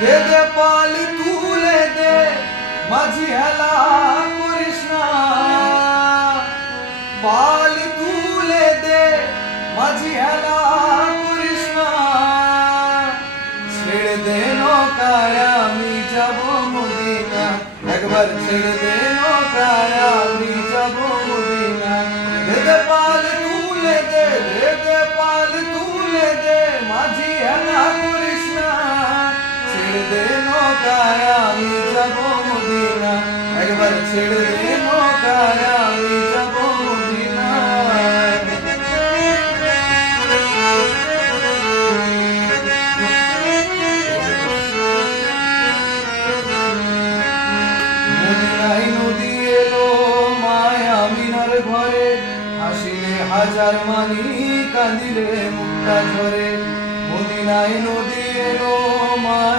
দে দে পাল তুলে দে মাঝি হেলা করিস না, পাল তুলে দে মাঝি হেলা করিস না, ছেড়ে দে নৌকায় আমি যাব মদিনা, একবার ছেড়ে দে নৌকায় আমি যাব মদিনা। দে দে পাল তুলে দে, দে দে পাল তুলে দে মাঝি হেলা করিস না, ছেড়ে দে নৌকায় আমি যাব মদিনা, একবার ছেড়ে দে নৌকায় আমি যাব মদিনা। মদিনায় নদী এলো মায়া মিনার ঘরে, হাসিলে হাজার মানি কাঁদিলে মুক্তা ঝরে। মদিনায় নদী এলো মায়া